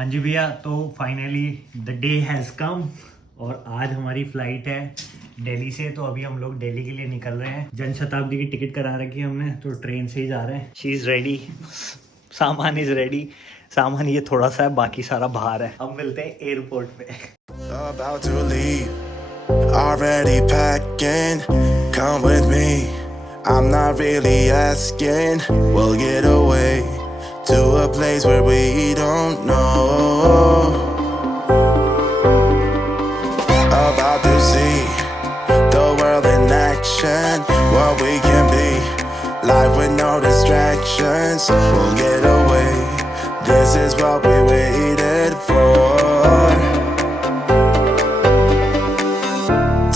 हाँ जी भैया, तो finally the day has come और आज हमारी फ्लाइट है दिल्ली से। तो अभी हम लोग दिल्ली के लिए निकल रहे हैं। जन शताब्दी की टिकट करा रखी है हमने, तो ट्रेन से ही जा रहे हैं। शी इज़ रेडी, सामान इज़ रेडी। सामान ये थोड़ा सा है, बाकी सारा बाहर है। हम मिलते हैं एयरपोर्ट पे। About to leave, already packing. Come with me, I'm not really asking. We'll get away to a place where we don't know. About to see the world in action, what we can be. Life with no distractions. We'll get away. This is what we waited for.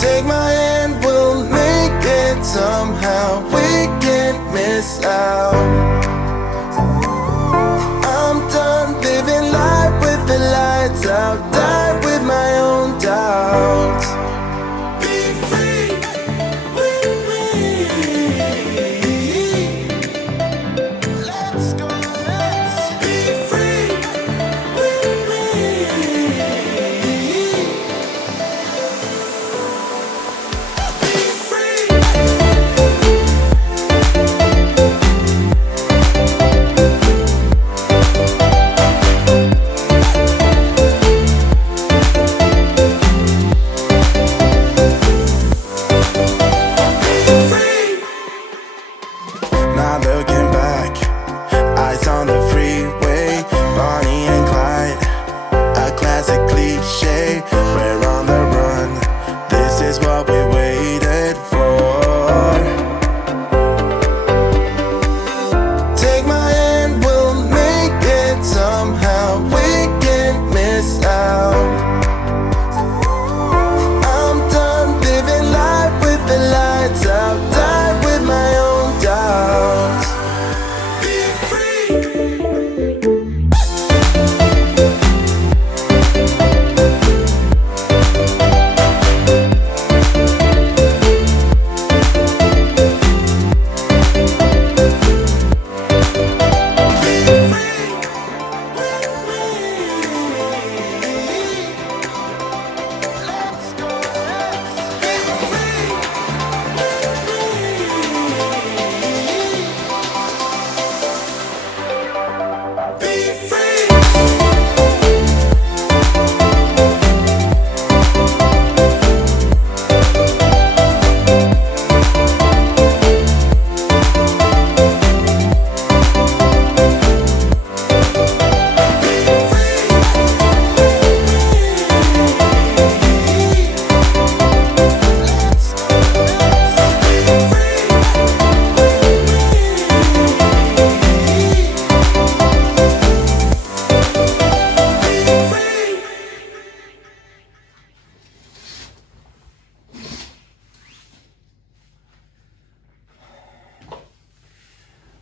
Take my hand, we'll make it somehow. We can't miss out. I'm done living life with the lights out. Die with my own doubts. Be free with me. Let's go, let's be free with me. Be free. Not looking back, eyes on the freeway, Bonnie and Clyde, a classic cliche. We're on the run, this is what we waited for. Take my hand, we'll make it somehow. We can't miss out. I'm done living life with the lights out. Die with my own doubts. Be free. Be free with me. Let's go, let's be free with me. Be free.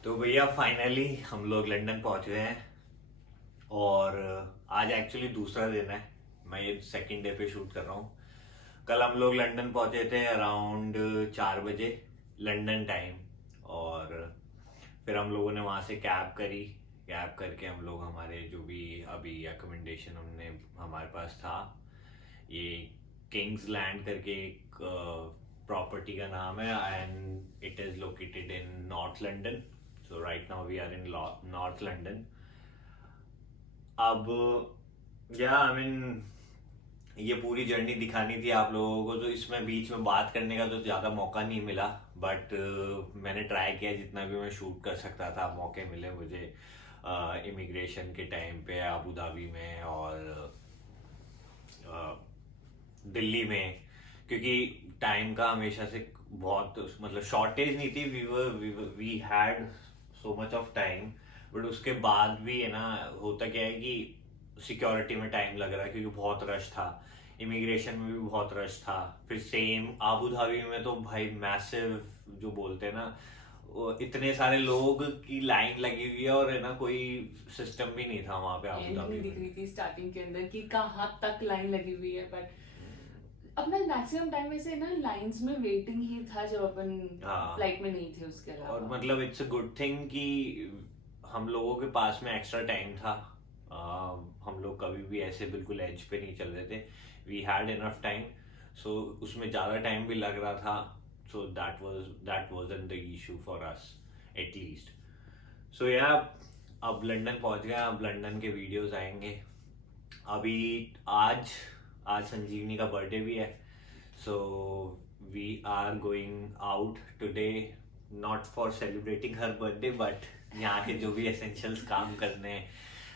तो भैया finally हम लोग London पहुंच गए हैं और आज actually दूसरा दिन है। मैं ये सेकंड डे पे शूट कर रहा हूँ। कल हम लोग लंदन पहुंचे थे अराउंड 4 बजे लंदन टाइम, और फिर हम लोगों ने वहाँ से कैब करी। कैब करके हम लोग हमारे जो भी अभी अकोमोडेशन हमने हमारे पास था, ये किंग्स लैंड करके एक प्रॉपर्टी का नाम है, and it is located in north London. So right now we are in north London. अब या आई मीन ये पूरी जर्नी दिखानी थी आप लोगों को, तो इसमें बीच में बात करने का तो ज़्यादा मौका नहीं मिला, बट मैंने ट्राई किया जितना भी मैं शूट कर सकता था। मौके मिले मुझे इमिग्रेशन के टाइम पे अबू धाबी में और दिल्ली में, क्योंकि टाइम का हमेशा से बहुत मतलब शॉर्टेज नहीं थी। We had so much of time, but उसके बाद भी है ना, होता क्या है कि सिक्योरिटी में टाइम लग रहा है क्योंकि बहुत रश था। इमिग्रेशन में भी बहुत रश था। फिर सेम आबू धाबी में तो भाई मैसिव जो बोलते हैं ना, वो इतने सारे लोग की लाइन लगी हुई है, और है ना कोई सिस्टम भी नहीं था वहां पे आबू धाबी दिख में। रही थी स्टार्टिंग के अंदर कि कहाँ तक लाइन लगी हुई है, बट अपना मैक्सिमम टाइम में से ना लाइंस में वेटिंग ही था जब अपन हाँ। फ्लाइट में नहीं थे उसके और अलावा। मतलब इट्स अ गुड थिंग कि हम लोगों के पास में एक्स्ट्रा टाइम था। हम लोग कभी भी ऐसे बिल्कुल एज पे नहीं चल रहे थे. We had enough time, so उसमें ज़्यादा टाइम भी लग रहा था. So that wasn't the issue for us at least. So yeah अब लंदन पहुंच गया. अब लंदन के वीडियोस आएंगे. अभी आज संजीवनी का बर्थडे भी है. So we are going out today, not for celebrating her birthday, but यहाँ के जो भी एसेंशियल्स काम करने हैं,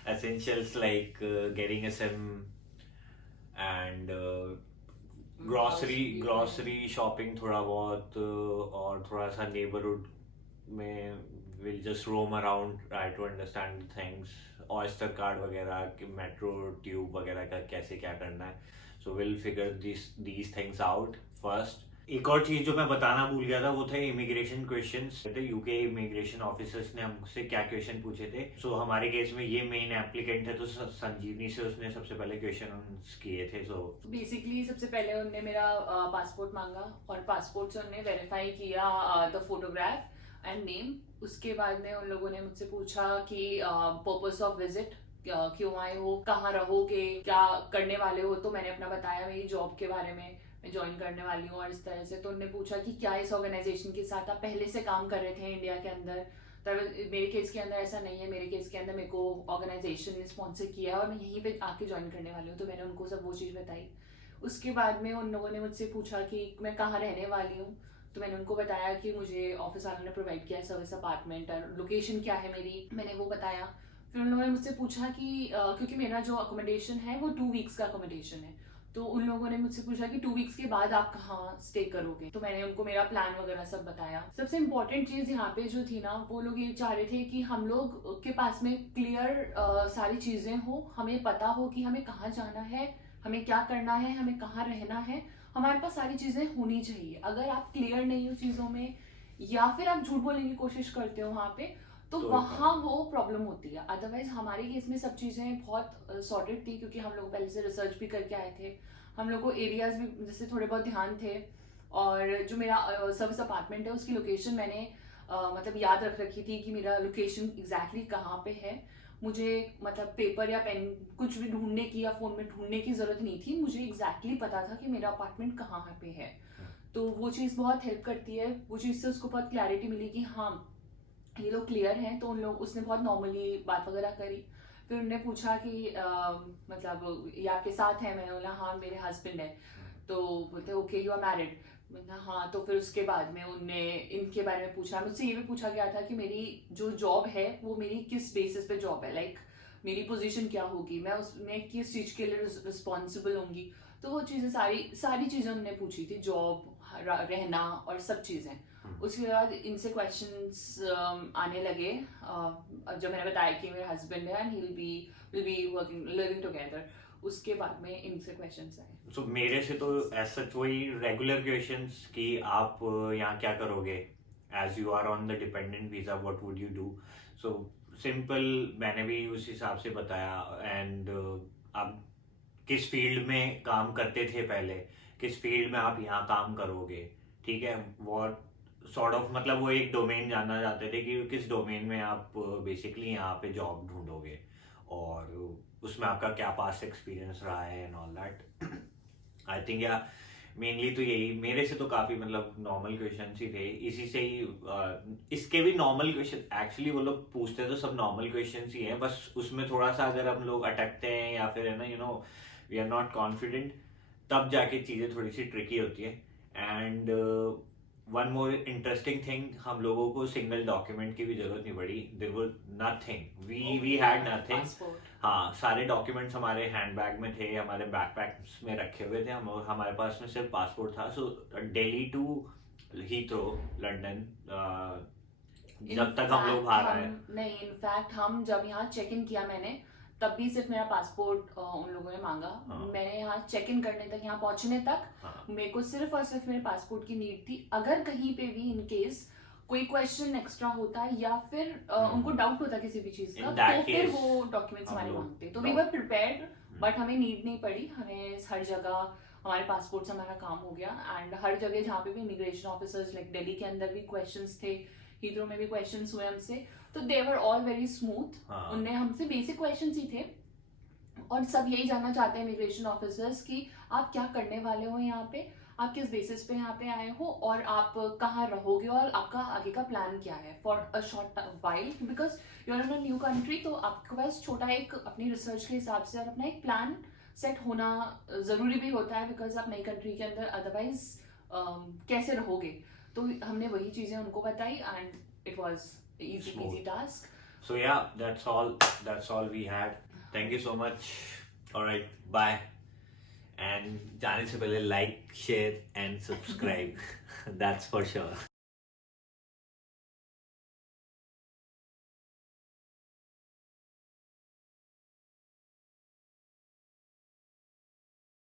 essentials like getting a sim and grocery shopping थोड़ा बहुत, और थोड़ा सा नेबरहुड में will just roam around, try to understand things, Oyster card वगैरह, मेट्रो ट्यूब वगैरह का कैसे क्या करना है. So will figure these things out first. एक और चीज जो मैं बताना भूल गया था वो थे immigration questions. UK immigration officers ने हमसे क्या क्वेश्चन पूछे थे. सो हमारे केस में ये मेन एप्लीकेंट है, तो संजीवनी से उसने सबसे पहले क्वेश्चन किए थे. सो बेसिकली सबसे पहले उन्होंने मेरा पासपोर्ट मांगा, और पासपोर्ट से उन्होंने वेरीफाई किया द फोटोग्राफ एंड नेम. उसके बाद में उन लोगों ने मुझसे पूछा कि पर्पस ऑफ विजिट, क्यों आए हो, कहाँ रहोगे, क्या करने वाले हो. तो मैंने अपना बताया मेरी जॉब के बारे में, मैं ज्वाइन करने वाली हूँ और इस तरह से. तो उन्होंने पूछा कि क्या इस ऑर्गेनाइजेशन के साथ आप पहले से काम कर रहे थे इंडिया के अंदर. तब मेरे केस के अंदर ऐसा नहीं है. मेरे केस के अंदर मेरे को ऑर्गेनाइजेशन ने स्पॉन्सर किया है और मैं यहीं पे आके ज्वाइन करने वाली हूँ. तो मैंने उनको सब वो चीज़ बताई. उसके बाद में उन लोगों ने मुझसे पूछा कि मैं कहाँ रहने वाली हूँ. तो मैंने उनको बताया कि मुझे ऑफिस वालों ने प्रोवाइड किया है सर्विस अपार्टमेंट, और लोकेशन क्या है मेरी, मैंने वो बताया. फिर उन लोगों ने मुझसे पूछा कि क्योंकि मेरा जो अकोमोडेशन है वो 2 वीक्स का अकोमोडेशन है, तो उन लोगों ने मुझसे पूछा कि 2 वीक्स के बाद आप कहाँ स्टे करोगे. तो मैंने उनको मेरा प्लान वगैरह सब बताया. सबसे इम्पोर्टेंट चीज़ यहाँ पे जो थी ना, वो लोग ये चाह रहे थे कि हम लोग के पास में क्लियर सारी चीज़ें हो, हमें पता हो कि हमें कहाँ जाना है, हमें क्या करना है, हमें कहाँ रहना है. हमारे पास सारी चीज़ें होनी चाहिए. अगर आप क्लियर नहीं हो चीज़ों में, या फिर आप झूठ बोलने की कोशिश करते हो वहाँ पे, तो वहाँ वो प्रॉब्लम होती है. अदरवाइज हमारे केस में सब चीज़ें बहुत सॉर्टेड थी, क्योंकि हम लोग पहले से रिसर्च भी करके आए थे. हम लोग को एरियाज भी जैसे थोड़े बहुत ध्यान थे. और जो मेरा सर्विस अपार्टमेंट है उसकी लोकेशन मैंने मतलब याद रख रखी थी कि मेरा लोकेशन एग्जैक्टली कहाँ पे है. मुझे मतलब पेपर या पेन कुछ भी ढूंढने की या फ़ोन में ढूंढने की ज़रूरत नहीं थी. मुझे एग्जैक्टली पता था कि मेरा अपार्टमेंट कहाँ पे है. तो वो चीज़ बहुत हेल्प करती है. वो चीज़ से उसको बहुत क्लैरिटी मिली कि हाँ ये लोग क्लियर हैं. तो उन लोग उसने बहुत नॉर्मली बात वगैरह करी. फिर उन्होंने पूछा कि मतलब ये आपके साथ है. मैंने बोला हाँ मेरे हस्बैंड है. तो बोलते ओके यू आर मैरिड. मैंने हाँ. तो फिर उसके बाद में उनने इनके बारे में पूछा. मुझसे ये भी पूछा गया था कि मेरी जो जॉब है वो मेरी किस बेसिस पे जॉब है, लाइक मेरी पोजीशन क्या होगी, मैं उसमें किस चीज़ के लिए रिस्पॉन्सिबल होंगी. तो वो चीज़ें सारी चीज़ें उन्होंने पूछी थी, जॉब, रहना और सब चीज़ें. उसके बाद इनसे क्वेश्चंस आने लगे. जब मैंने बताया कि मेरा हस्बैंड है and he will be working living together, उसके बाद में इनसे क्वेश्चंस आए. सो मेरे से तो एज सच वही रेगुलर क्वेश्चंस कि आप यहाँ क्या करोगे, as you are on the dependent visa, what would you do. So simple मैंने भी उस हिसाब से बताया. एंड आप किस फील्ड में काम करते थे पहले, किस फील्ड में आप यहाँ काम करोगे, ठीक है. व्हाट सॉर्ट ऑफ मतलब वो एक डोमेन जानना चाहते थे कि किस डोमेन में आप बेसिकली यहाँ पे जॉब ढूंढोगे, और उसमें आपका क्या पास्ट एक्सपीरियंस रहा है and all that. I think या मेनली तो यही. मेरे से तो काफ़ी मतलब नॉर्मल क्वेश्चन ही थे. इसी से ही इसके भी नॉर्मल क्वेश्चन एक्चुअली वो लोग पूछते तो सब नॉर्मल क्वेश्चन ही हैं. बस उसमें थोड़ा सा अगर हम लोग अटकते हैं या फिर है ना you know we are not confident, तब जाके चीज़ें थोड़ी सी ट्रिकी होती है. And one more interesting thing, हम लोगों को सिंगल डॉक्यूमेंट की भी जरूरत नहीं पड़ी. There was nothing, we had nothing. हाँ, सारे डॉक्यूमेंट्स हमारे हैंडबैग में थे, हमारे बैकपैक्स में रखे हुए थे. हमारे पास में सिर्फ पासपोर्ट था. सो दिल्ली टू हीथ्रो लंदन जब तक हम लोग बाहर आए नहीं, इनफैक्ट हम जब यहाँ चेक इन किया मैंने, तब भी सिर्फ मेरा पासपोर्ट उन लोगों ने मांगा. मैंने यहाँ चेक इन करने तक, यहाँ पहुंचने तक मेरे को सिर्फ और सिर्फ मेरे पासपोर्ट की नीड थी. अगर कहीं पे भी इन केस कोई क्वेश्चन एक्स्ट्रा होता या फिर उनको डाउट होता किसी भी चीज का, तो फिर वो डॉक्यूमेंट्स हमारे मांगते. तो वी वर प्रिपेयर्ड, बट हमें नीड नहीं पड़ी. हमें हर जगह हमारे पासपोर्ट से हमारा काम हो गया. एंड हर जगह जहाँ पे भी इमिग्रेशन ऑफिसर्स, लाइक दिल्ली के अंदर भी क्वेश्चंस थे, हीथ्रो में भी क्वेश्चंस हुए हमसे, तो दे वर ऑल वेरी स्मूथ. उनने हमसे बेसिक क्वेश्चंस ही थे और सब यही जानना चाहते हैं इमिग्रेशन ऑफिसर्स कि आप क्या करने वाले हो यहाँ पे, आप किस बेसिस पे यहाँ पे आए हो, और आप कहाँ रहोगे, और आपका आगे का प्लान क्या है for a short while, because you are in a new country. तो आपके पास छोटा एक अपनी रिसर्च के हिसाब से और अपना एक प्लान सेट होना ज़रूरी भी होता है, बिकॉज आप नई कंट्री के अंदर अदरवाइज कैसे रहोगे। तो हमने वही चीज़ें उनको बताई and it was easy Smooth. Easy task. So yeah, that's all we had. Thank you so much. All right, bye. And जाने से पहले like, share and subscribe. That's for sure.